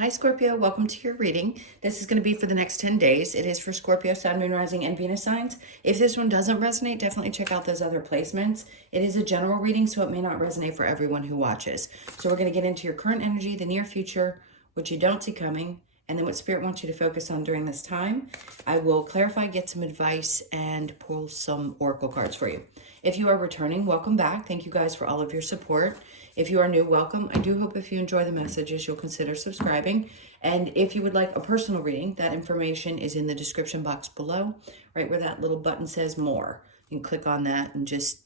Hi, Scorpio. Welcome to your reading. This is going to be for the next 10 days. It is for Scorpio, Sun, Moon, Rising, and Venus signs. If this one doesn't resonate, definitely check out those other placements. It is a general reading, so it may not resonate for everyone who watches. So we're going to get into your current energy, the near future, what you don't see coming, and then what Spirit wants you to focus on during this time. I will clarify, get some advice, and pull some oracle cards for you. If you are returning, welcome back. Thank you guys for all of your support. If you are new, welcome. I do hope if you enjoy the messages, you'll consider subscribing. And if you would like a personal reading, that information is in the description box below, right where that little button says more. You can click on that and just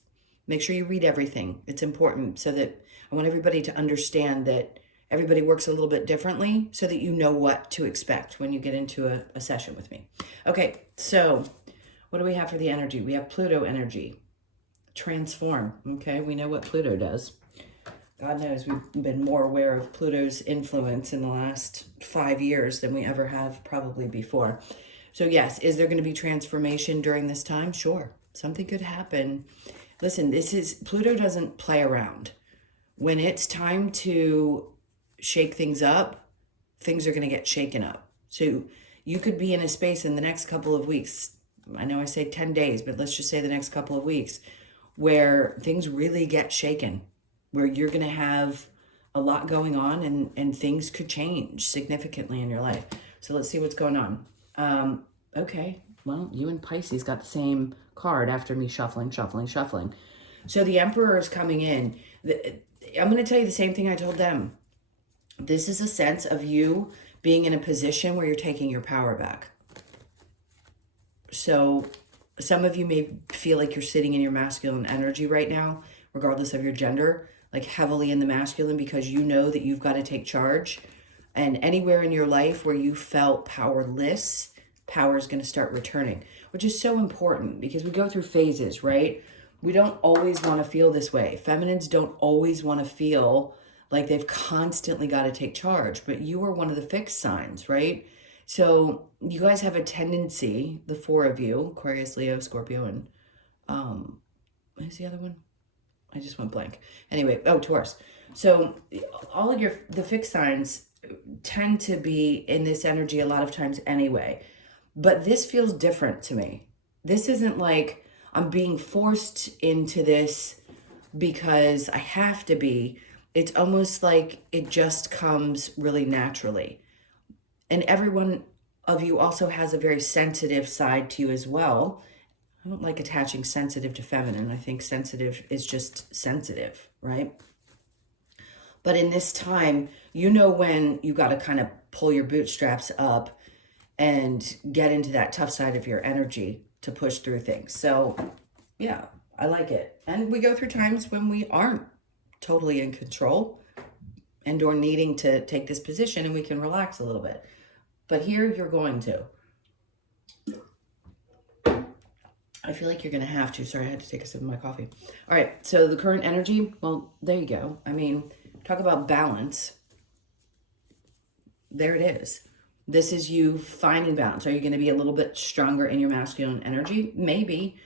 make sure you read everything. It's important so that I want everybody to understand that everybody works a little bit differently so that you know what to expect when you get into a session with me. Okay, so what do we have for the energy? We have Pluto energy. Transform, okay? We know what Pluto does. God knows we've been more aware of Pluto's influence in the last 5 years than we ever have probably before. So yes, is there going to be transformation during this time? Sure. Something could happen. Listen, Pluto doesn't play around. When it's time to shake things up, things are going to get shaken up. So you could be in a space in the next couple of weeks. I know I say 10 days, but let's just say the next couple of weeks where things really get shaken, where you're going to have a lot going on and things could change significantly in your life. So let's see what's going on. Okay, well, you and Pisces got the same card after me shuffling. So the Emperor is coming in. I'm going to tell you the same thing I told them. This is a sense of you being in a position where you're taking your power back. So some of you may feel like you're sitting in your masculine energy right now, regardless of your gender, like heavily in the masculine, because you know that you've got to take charge. And anywhere in your life where you felt powerless, power is going to start returning, which is so important because we go through phases, right? We don't always want to feel this way. Feminines don't always want to feel like they've constantly got to take charge, but you are one of the fixed signs, right? So you guys have a tendency, the four of you, Aquarius, Leo, Scorpio, and who's the other one? I just went blank. Anyway, Taurus. So all of the fixed signs tend to be in this energy a lot of times anyway. But this feels different to me. This isn't like I'm being forced into this because I have to be. It's almost like it just comes really naturally. And every one of you also has a very sensitive side to you as well. I don't like attaching sensitive to feminine. I think sensitive is just sensitive, right? But in this time, you know when you got to kind of pull your bootstraps up and get into that tough side of your energy to push through things. So yeah, I like it. And we go through times when we aren't totally in control and or needing to take this position and we can relax a little bit. But here you're going to. I feel like you're going to have to. Sorry, I had to take a sip of my coffee. All right, so the current energy, well, there you go. I mean, talk about balance. There it is. This is you finding balance. Are you going to be a little bit stronger in your masculine energy? Maybe.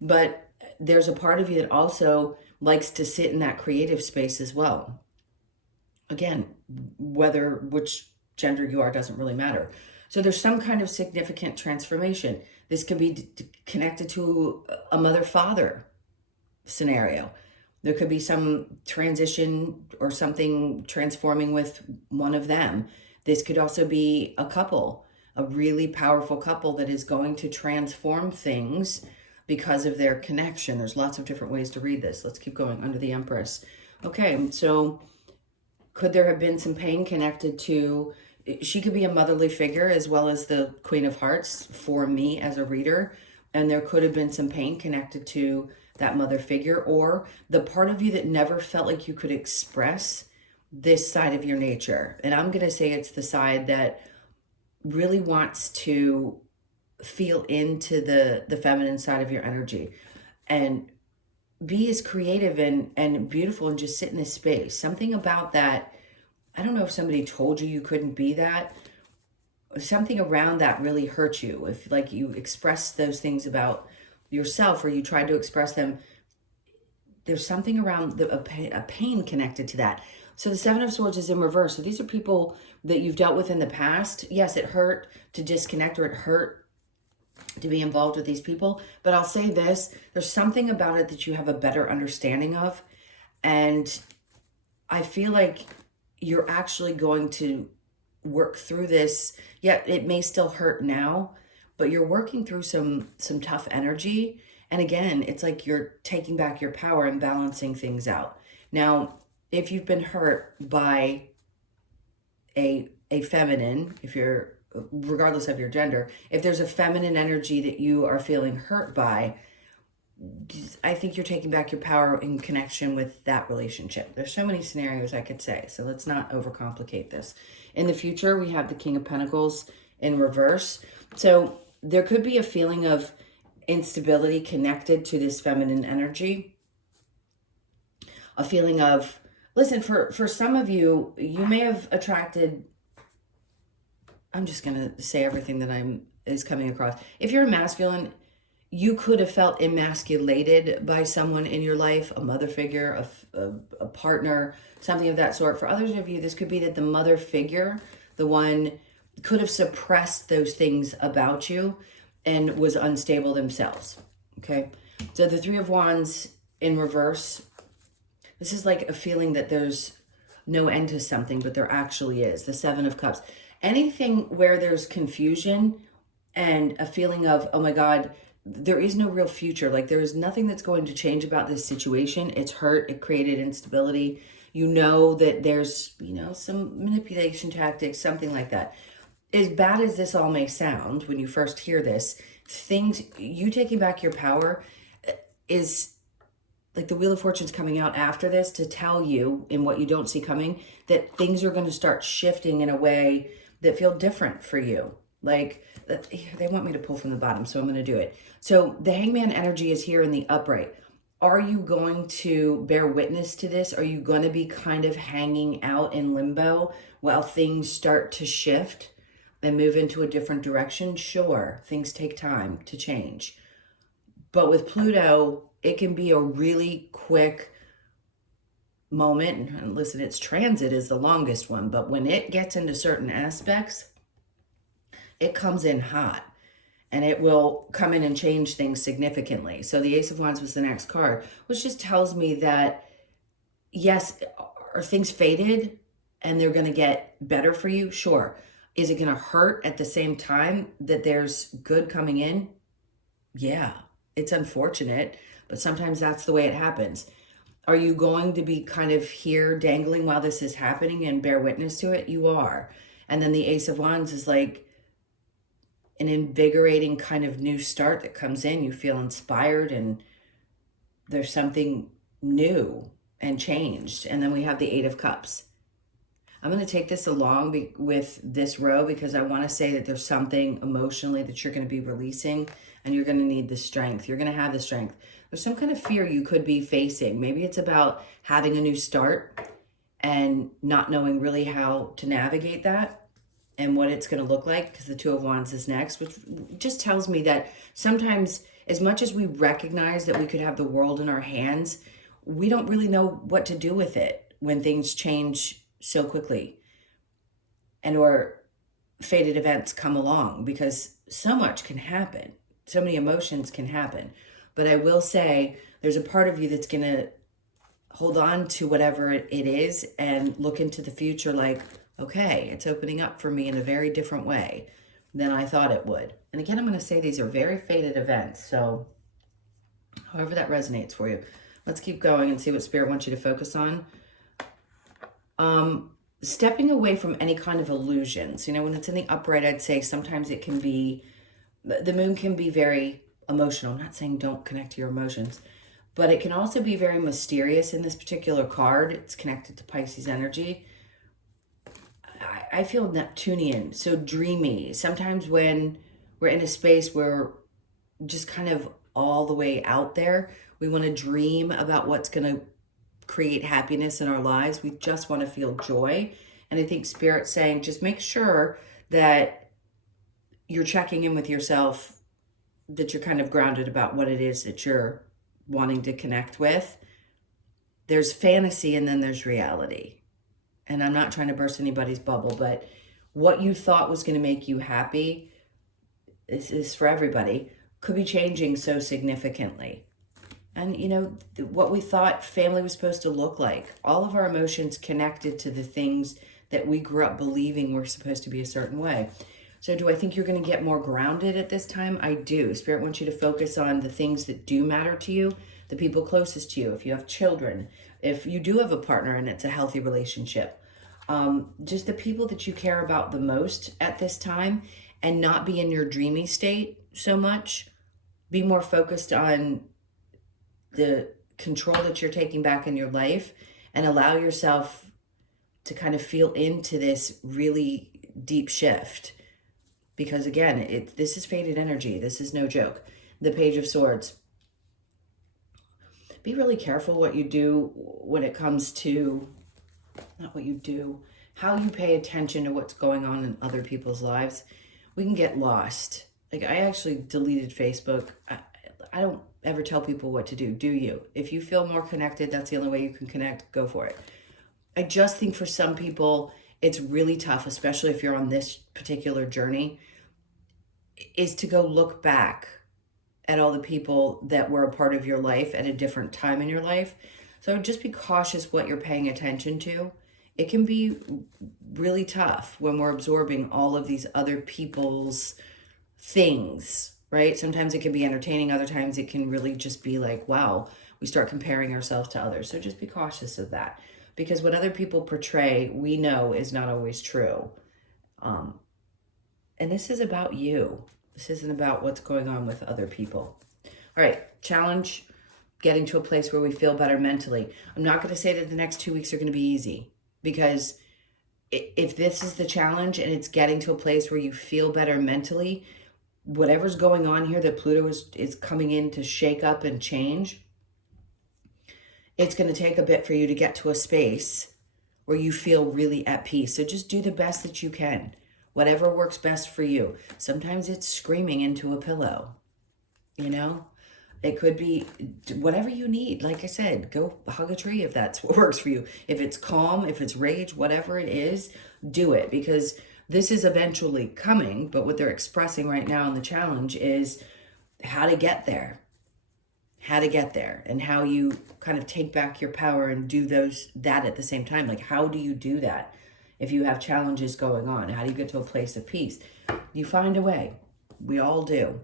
But there's a part of you that also likes to sit in that creative space as well. Again, which gender you are doesn't really matter. So there's some kind of significant transformation. This could be connected to a mother-father scenario. There could be some transition or something transforming with one of them. This could also be a couple, a really powerful couple that is going to transform things because of their connection. There's lots of different ways to read this. Let's keep going. Under the Empress. Okay, so could there have been some pain connected to, she could be a motherly figure as well as the Queen of Hearts for me as a reader. And there could have been some pain connected to that mother figure or the part of you that never felt like you could express this side of your nature. And I'm going to say it's the side that really wants to feel into the feminine side of your energy and be as creative and beautiful and just sit in this space. Something about that, I don't know if somebody told you couldn't be that. Something around that really hurt you. If like you express those things about yourself or you tried to express them, there's something around a pain connected to that. So the Seven of Swords is in reverse. So these are people that you've dealt with in the past. Yes, it hurt to disconnect, or it hurt to be involved with these people. But I'll say this, there's something about it that you have a better understanding of. And I feel like you're actually going to work through this. Yeah, it may still hurt now, but you're working through some tough energy. And again, it's like you're taking back your power and balancing things out. Now, if you've been hurt by a feminine, if you're, regardless of your gender, if there's a feminine energy that you are feeling hurt by, I think you're taking back your power in connection with that relationship. There's so many scenarios I could say, so let's not overcomplicate this. In the future, we have the King of Pentacles in reverse. So there could be a feeling of instability connected to this feminine energy. A feeling of, listen, for some of you, you may have attracted, I'm just going to say everything that is coming across. If you're a masculine, you could have felt emasculated by someone in your life, a mother figure, a partner, something of that sort. For others of you, this could be that the mother figure, the one, could have suppressed those things about you and was unstable themselves. Okay, so the Three of Wands in reverse, this is like a feeling that there's no end to something, but there actually is. The Seven of Cups. Anything where there's confusion and a feeling of, oh my God, there is no real future. Like there is nothing that's going to change about this situation. It's hurt. It created instability. You know that there's, some manipulation tactics, something like that. As bad as this all may sound when you first hear this, you taking back your power is like the Wheel of Fortune's coming out after this to tell you, in what you don't see coming, that things are going to start shifting in a way that feel different for you. Like, they want me to pull from the bottom, so I'm going to do it. So the Hangman energy is here in the upright. Are you going to bear witness to this? Are you going to be kind of hanging out in limbo while things start to shift and move into a different direction? Sure, things take time to change. But with Pluto, it can be a really quick moment. And listen, its transit is the longest one, but when it gets into certain aspects, it comes in hot and it will come in and change things significantly. So the Ace of Wands was the next card, which just tells me that, yes, are things faded and they're going to get better for you? Sure. Is it going to hurt at the same time that there's good coming in? Yeah, it's unfortunate, but sometimes that's the way it happens. Are you going to be kind of here dangling while this is happening and bear witness to it? You are. And then the Ace of Wands is like an invigorating kind of new start that comes in. You feel inspired and there's something new and changed. And then we have the Eight of Cups. I'm going to take this along with this row because I want to say that there's something emotionally that you're going to be releasing, and you're going to need the strength. You're going to have the strength. There's some kind of fear you could be facing. Maybe it's about having a new start and not knowing really how to navigate that and what it's going to look like, because the Two of Wands is next, which just tells me that sometimes, as much as we recognize that we could have the world in our hands, we don't really know what to do with it when things change so quickly and or fated events come along, because so much can happen. So many emotions can happen. But I will say there's a part of you that's going to hold on to whatever it is and look into the future like, okay, it's opening up for me in a very different way than I thought it would. And again, I'm going to say these are very fated events. So however that resonates for you, let's keep going and see what Spirit wants you to focus on. Stepping away from any kind of illusions. When it's in the upright, I'd say sometimes it can be, the moon can be very emotional. I'm not saying don't connect to your emotions, but it can also be very mysterious in this particular card. It's connected to Pisces energy. I feel Neptunian, so dreamy. Sometimes when we're in a space where just kind of all the way out there, we want to dream about what's going to create happiness in our lives. We just want to feel joy. And I think Spirit's saying, just make sure that you're checking in with yourself, that you're kind of grounded about what it is that you're wanting to connect with. There's fantasy and then there's reality. and I'm not trying to burst anybody's bubble, but what you thought was going to make you happy, this is for everybody, could be changing so significantly. And, you know, what we thought family was supposed to look like, all of our emotions connected to the things that we grew up believing were supposed to be a certain way. So do I think you're going to get more grounded at this time? I do. Spirit wants you to focus on the things that do matter to you, the people closest to you. If you have children, if you do have a partner and it's a healthy relationship, just the people that you care about the most at this time, and not be in your dreamy state so much. Be more focused on the control that you're taking back in your life, and allow yourself to kind of feel into this really deep shift. Because again, this is fated energy. This is no joke. The Page of Swords. Be really careful what you do when it comes to, not what you do, how you pay attention to what's going on in other people's lives. We can get lost. Like, I actually deleted Facebook. I don't ever tell people what to do. Do you? If you feel more connected, that's the only way you can connect, go for it. I just think for some people, it's really tough, especially if you're on this particular journey, is to go look back at all the people that were a part of your life at a different time in your life. So just be cautious what you're paying attention to. It can be really tough when we're absorbing all of these other people's things, right? Sometimes it can be entertaining. Other times it can really just be like, wow, we start comparing ourselves to others. So just be cautious of that, because what other people portray, we know is not always true. And this is about you. This isn't about what's going on with other people. All right, challenge, getting to a place where we feel better mentally. I'm not going to say that the next 2 weeks are going to be easy, because if this is the challenge and it's getting to a place where you feel better mentally, whatever's going on here that Pluto is coming in to shake up and change, it's going to take a bit for you to get to a space where you feel really at peace. So just do the best that you can. Whatever works best for you. Sometimes it's screaming into a pillow, you know? It could be whatever you need. Like I said, go hug a tree if that's what works for you. If it's calm, if it's rage, whatever it is, do it. Because this is eventually coming, but what they're expressing right now in the challenge is how to get there. How to get there, and how you kind of take back your power and do that at the same time. Like, how do you do that if you have challenges going on? How do you get to a place of peace? You find a way. We all do.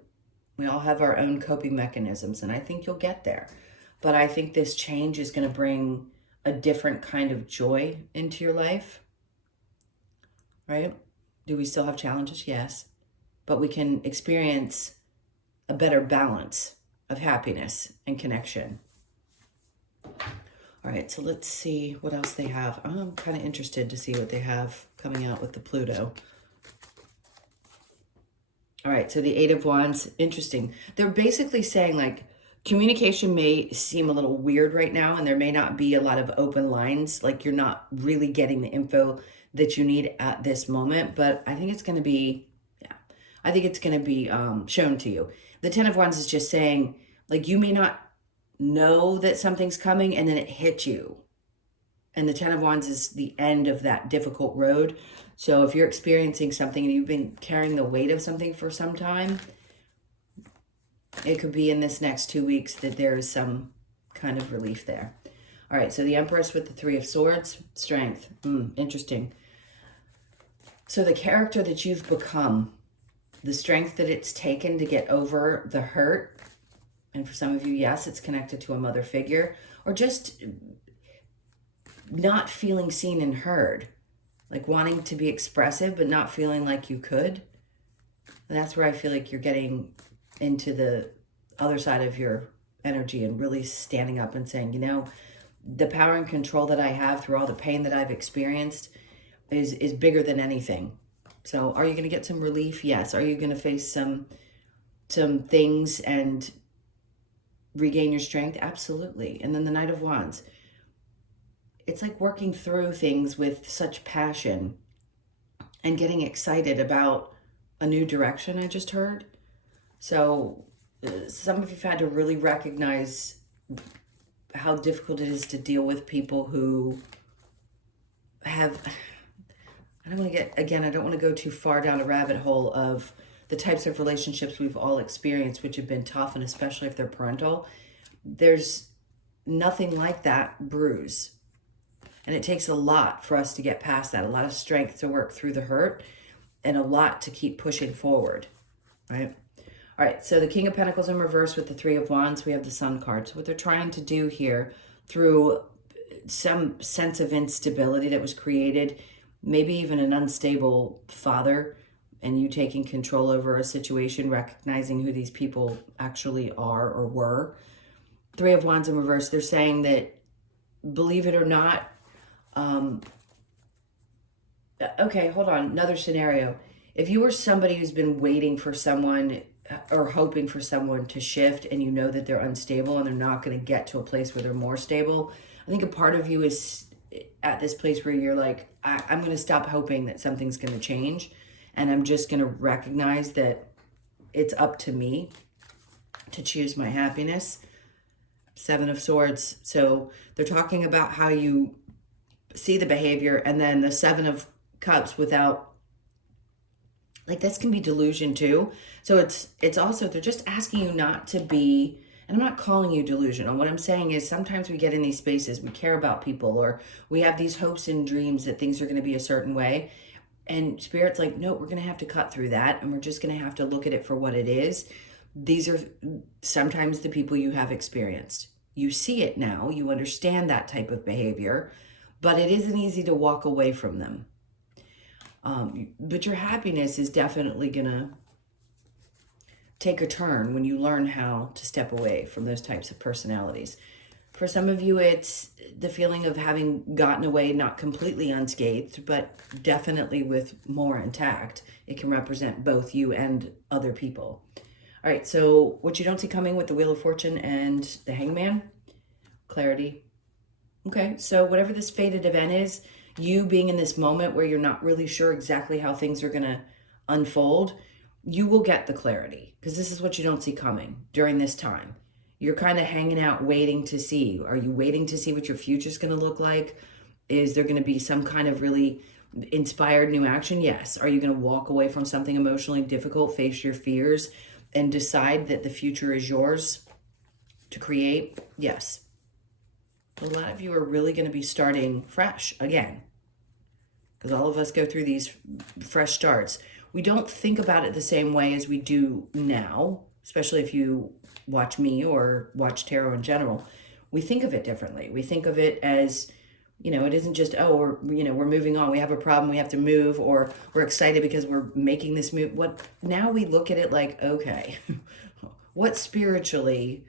We all have our own coping mechanisms, and I think you'll get there. But I think this change is going to bring a different kind of joy into your life, right? Do we still have challenges? Yes. But we can experience a better balance of happiness and connection. All right, so let's see what else they have. I'm kind of interested to see what they have coming out with the Pluto. All right, so the Eight of Wands, interesting. They're basically saying, like, communication may seem a little weird right now, and there may not be a lot of open lines. Like, you're not really getting the info that you need at this moment, but I think it's going to be, I think it's going to be shown to you. The Ten of Wands is just saying, like, you may not know that something's coming and then it hits you. And the Ten of Wands is the end of that difficult road. So if you're experiencing something and you've been carrying the weight of something for some time, it could be in this next 2 weeks that there is some kind of relief there. All right, so the Empress with the Three of Swords, strength. Interesting. So the character that you've become, the strength that it's taken to get over the hurt, and for some of you, yes, it's connected to a mother figure, or just not feeling seen and heard, like wanting to be expressive but not feeling like you could. And that's where I feel like you're getting into the other side of your energy and really standing up and saying, you know, the power and control that I have through all the pain that I've experienced is bigger than anything. So are you going to get some relief? Yes. Are you going to face some things and regain your strength? Absolutely. And then the Knight of Wands. It's like working through things with such passion and getting excited about a new direction, I just heard. So some of you've had to really recognize how difficult it is to deal with people who have, I don't want to get, again, I don't want to go too far down a rabbit hole of the types of relationships we've all experienced, which have been tough, and especially if they're parental. There's nothing like that bruise. And it takes a lot for us to get past that, a lot of strength to work through the hurt, and a lot to keep pushing forward, right? All right, so the King of Pentacles in reverse with the Three of Wands, we have the Sun card. So what they're trying to do here, through some sense of instability that was created, maybe even an unstable father, and you taking control over a situation, recognizing who these people actually are or were. Three of Wands in reverse, they're saying that, believe it or not, okay, hold on, another scenario. If you were somebody who's been waiting for someone or hoping for someone to shift, and you know that they're unstable and they're not going to get to a place where they're more stable, I think a part of you is at this place where you're like, I'm going to stop hoping that something's going to change, and I'm just going to recognize that it's up to me to choose my happiness. Seven of Swords. So they're talking about how you see the behavior, and then the Seven of Cups without, like, this can be delusion too. So it's also, they're just asking you not to be, and I'm not calling you delusional. What I'm saying is sometimes we get in these spaces, we care about people, or we have these hopes and dreams that things are going to be a certain way. And Spirit's like, no, we're going to have to cut through that, and we're just going to have to look at it for what it is. These are sometimes the people you have experienced. You see it now, you understand that type of behavior, but it isn't easy to walk away from them. But your happiness is definitely going to take a turn when you learn how to step away from those types of personalities. For some of you, it's the feeling of having gotten away, not completely unscathed, but definitely with more intact. It can represent both you and other people. All right, so what you don't see coming with the Wheel of Fortune and the Hangman, clarity. Okay, so whatever this fated event is, you being in this moment where you're not really sure exactly how things are going to unfold, you will get the clarity, because this is what you don't see coming during this time. You're kind of hanging out waiting to see. Are you waiting to see what your future is going to look like? Is there going to be some kind of really inspired new action? Yes. Are you going to walk away from something emotionally difficult, face your fears, and decide that the future is yours to create? Yes. A lot of you are really going to be starting fresh again, because all of us go through these fresh starts. We don't think about it the same way as we do now, especially if you watch me or watch tarot in general. We think of it differently. We think of it as, you know, it isn't just, oh, we're moving on. We have a problem, we have to move, or we're excited because we're making this move. Now we look at it like, okay, what spiritually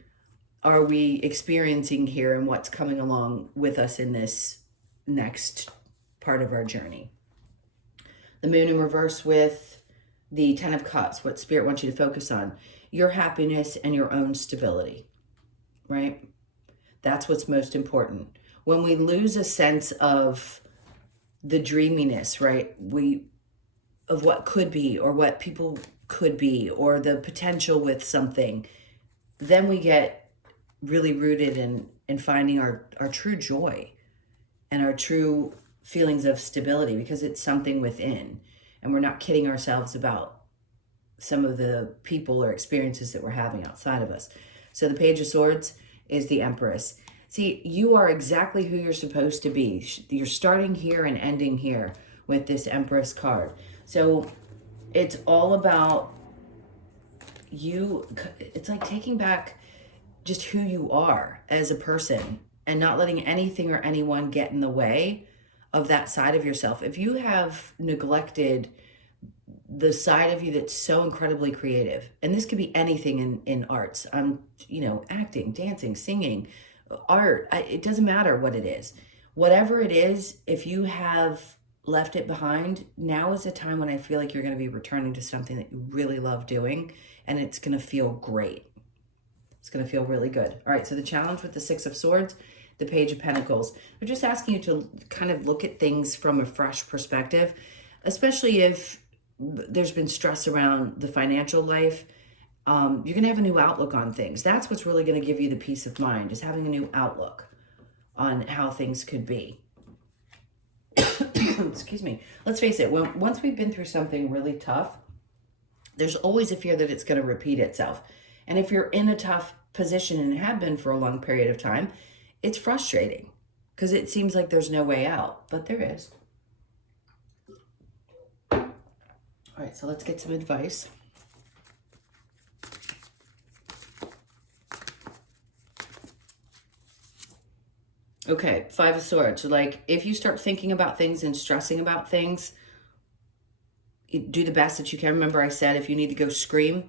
are we experiencing here, and what's coming along with us in this next part of our journey? The Moon in reverse with the Ten of Cups, what Spirit wants you to focus on. Your happiness and your own stability, right? That's what's most important. When we lose a sense of the dreaminess, right? Of what could be, or what people could be, or the potential with something, then we get really rooted in finding our true joy and our true feelings of stability, because it's something within, and we're not kidding ourselves about some of the people or experiences that we're having outside of us. So the Page of Swords is the Empress. See, you are exactly who you're supposed to be. You're starting here and ending here with this Empress card. So it's all about you. It's like taking back just who you are as a person, and not letting anything or anyone get in the way of that side of yourself. If you have neglected the side of you that's so incredibly creative, and this could be anything in arts, acting, dancing, singing, art, it doesn't matter what it is. Whatever it is, if you have left it behind, now is the time when I feel like you're going to be returning to something that you really love doing, and it's going to feel great. It's going to feel really good. All right, so the challenge with the Six of Swords, the Page of Pentacles, we're just asking you to kind of look at things from a fresh perspective, especially if there's been stress around the financial life. You're going to have a new outlook on things. That's what's really going to give you the peace of mind, is having a new outlook on how things could be. excuse me, let's face it, once we've been through something really tough, there's always a fear that it's going to repeat itself. And if you're in a tough position and have been for a long period of time, it's frustrating because it seems like there's no way out, but there is. All right, so let's get some advice. Okay, Five of Swords. So like, if you start thinking about things and stressing about things, do the best that you can. Remember I said, if you need to go scream,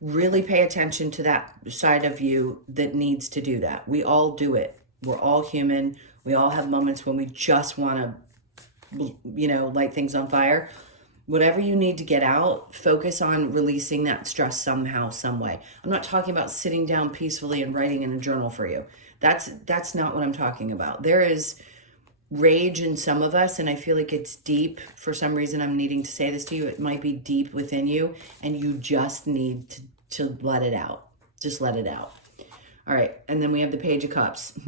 really pay attention to that side of you that needs to do that. We all do it. We're all human. We all have moments when we just want to, you know, light things on fire. Whatever you need to get out, focus on releasing that stress somehow, some way. I'm not talking about sitting down peacefully and writing in a journal for you. That's not what I'm talking about. There is rage in some of us, and I feel like it's deep. For some reason, I'm needing to say this to you. It might be deep within you, and you just need to let it out. Just let it out. All right, and then we have the Page of Cups.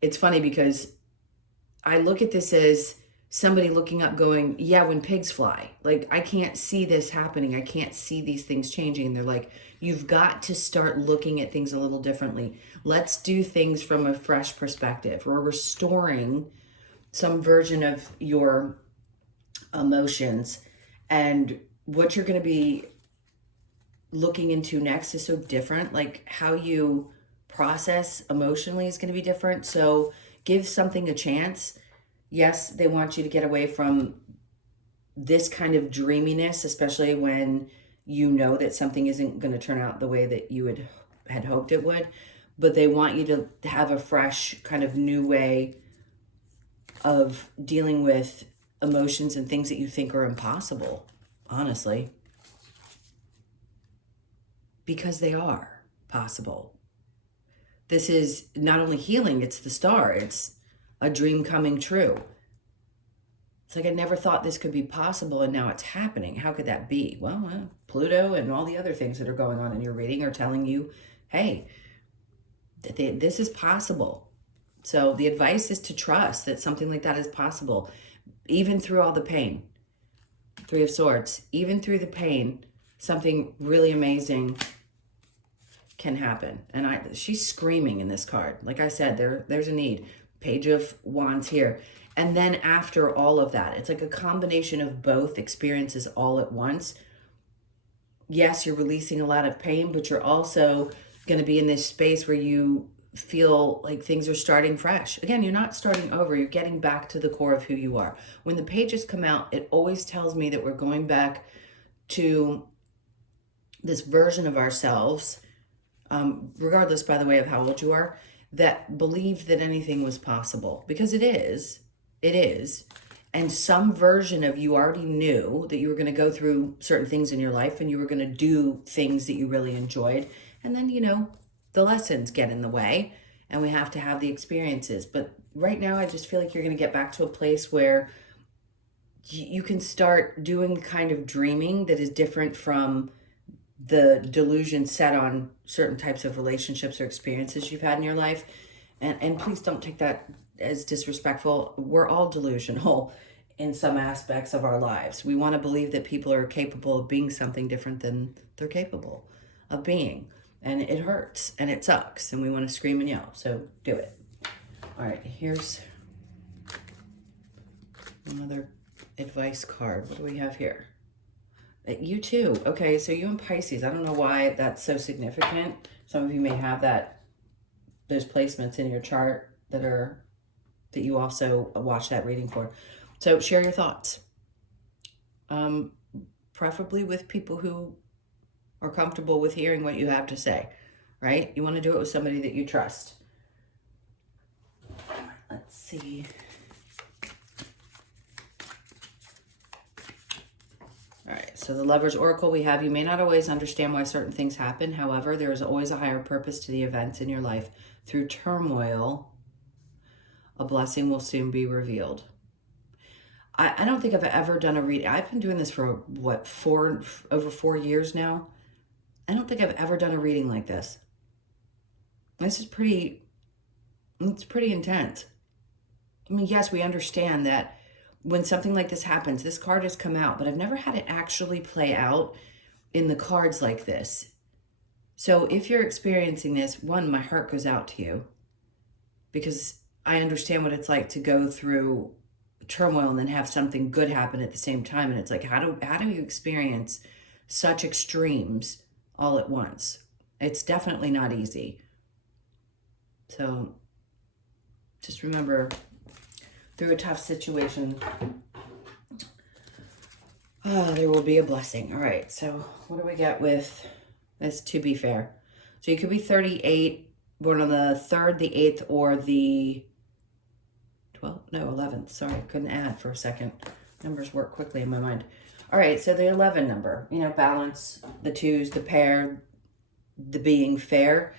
It's funny because I look at this as somebody looking up going, yeah, when pigs fly. Like, I can't see this happening. I can't see these things changing. And they're like, you've got to start looking at things a little differently. Let's do things from a fresh perspective. We're restoring some version of your emotions, and what you're going to be looking into next is so different. Like, how you process emotionally is going to be different. So give something a chance. Yes, they want you to get away from this kind of dreaminess, especially when you know that something isn't going to turn out the way that you had hoped it would. But they want you to have a fresh kind of new way of dealing with emotions and things that you think are impossible, honestly. Because they are possible. This is not only healing, it's the star. It's a dream coming true. It's like, I never thought this could be possible, and now it's happening. How could that be? Well, Pluto and all the other things that are going on in your reading are telling you, hey, this is possible. So the advice is to trust that something like that is possible, even through all the pain. Three of Swords, even through the pain, something really amazing can happen. And she's screaming in this card. Like I said, there's a need. Page of Wands here. And then after all of that, it's like a combination of both experiences all at once. Yes, you're releasing a lot of pain, but you're also going to be in this space where you feel like things are starting fresh. Again, you're not starting over. You're getting back to the core of who you are. When the pages come out, it always tells me that we're going back to this version of ourselves, regardless, by the way, of how old you are, that believed that anything was possible. Because it is. It is. And some version of you already knew that you were going to go through certain things in your life, and you were going to do things that you really enjoyed. And then, you know, the lessons get in the way, and we have to have the experiences. But right now, I just feel like you're going to get back to a place where you can start doing kind of dreaming that is different from the delusion set on certain types of relationships or experiences you've had in your life. And please don't take that as disrespectful. We're all delusional in some aspects of our lives. We want to believe that people are capable of being something different than they're capable of being. And it hurts and it sucks, and we want to scream and yell. So do it. All right, here's another advice card. What do we have here? You too. Okay, so you and Pisces. I don't know why that's so significant. Some of you may have those placements in your chart that you also watch that reading for. So share your thoughts. Preferably with people who are comfortable with hearing what you have to say, right? You want to do it with somebody that you trust. Let's see. All right, so the Lover's Oracle we have, you may not always understand why certain things happen. However, there is always a higher purpose to the events in your life. Through turmoil, a blessing will soon be revealed. I don't think I've ever done a reading. I've been doing this for, what, over 4 years now. I don't think I've ever done a reading like this. This is it's pretty intense. I mean, yes, we understand that when something like this happens, this card has come out, but I've never had it actually play out in the cards like this. So if you're experiencing this, one, my heart goes out to you, because I understand what it's like to go through turmoil and then have something good happen at the same time. And it's like, how do you experience such extremes all at once? It's definitely not easy. So just remember, through a tough situation, there will be a blessing. All right, so what do we get with this, to be fair? So you could be 38, born on the 3rd, the 8th, or the 11th. Sorry, couldn't add for a second. Numbers work quickly in my mind. All right, so the 11 number, balance, the 2s, the pair, the being fair.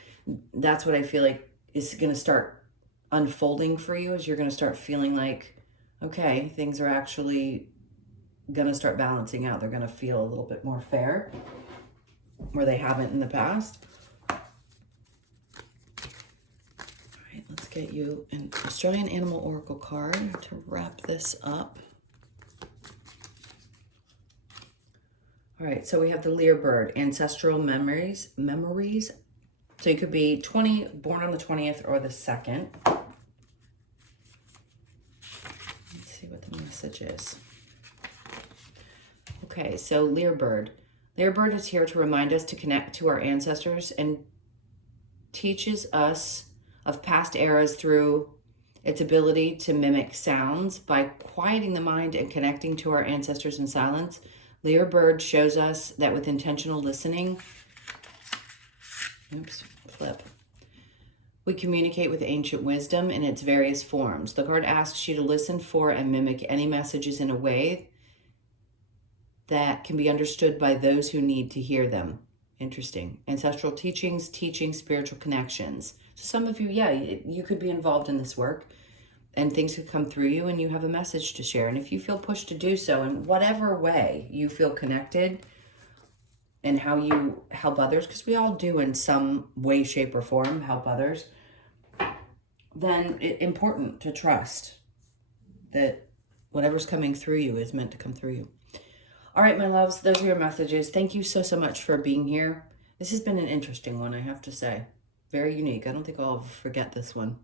That's what I feel like is going to start unfolding for you, as you're going to start feeling like, okay, things are actually going to start balancing out. They're going to feel a little bit more fair where they haven't in the past. All right, let's get you an Australian Animal Oracle card to wrap this up. All right, so we have the Lear bird, ancestral memories. So you could be 20, born on the 20th or the 2nd. Let's see what the message is. Okay, so Lear bird. Lear bird is here to remind us to connect to our ancestors and teaches us of past eras through its ability to mimic sounds. By quieting the mind and connecting to our ancestors in silence, Lear bird shows us that with intentional listening, we communicate with ancient wisdom in its various forms. The card asks you to listen for and mimic any messages in a way that can be understood by those who need to hear them. Interesting. Ancestral teachings, spiritual connections. So some of you, you could be involved in this work, and things could come through you and you have a message to share. And if you feel pushed to do so in whatever way you feel connected and how you help others, because we all do in some way, shape, or form help others, then it's important to trust that whatever's coming through you is meant to come through you. All right, my loves, those are your messages. Thank you so much for being here. This has been an interesting one, I have to say. Very unique. I don't think I'll forget this one.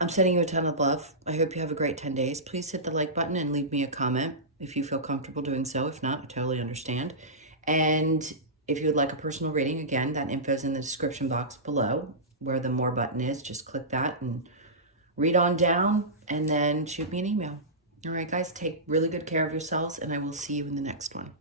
I'm sending you a ton of love. I hope you have a great 10 days. Please hit the like button and leave me a comment if you feel comfortable doing so. If not, I totally understand. And if you would like a personal reading, again, that info is in the description box below where the more button is. Just click that and read on down and then shoot me an email. All right, guys, take really good care of yourselves, and I will see you in the next one.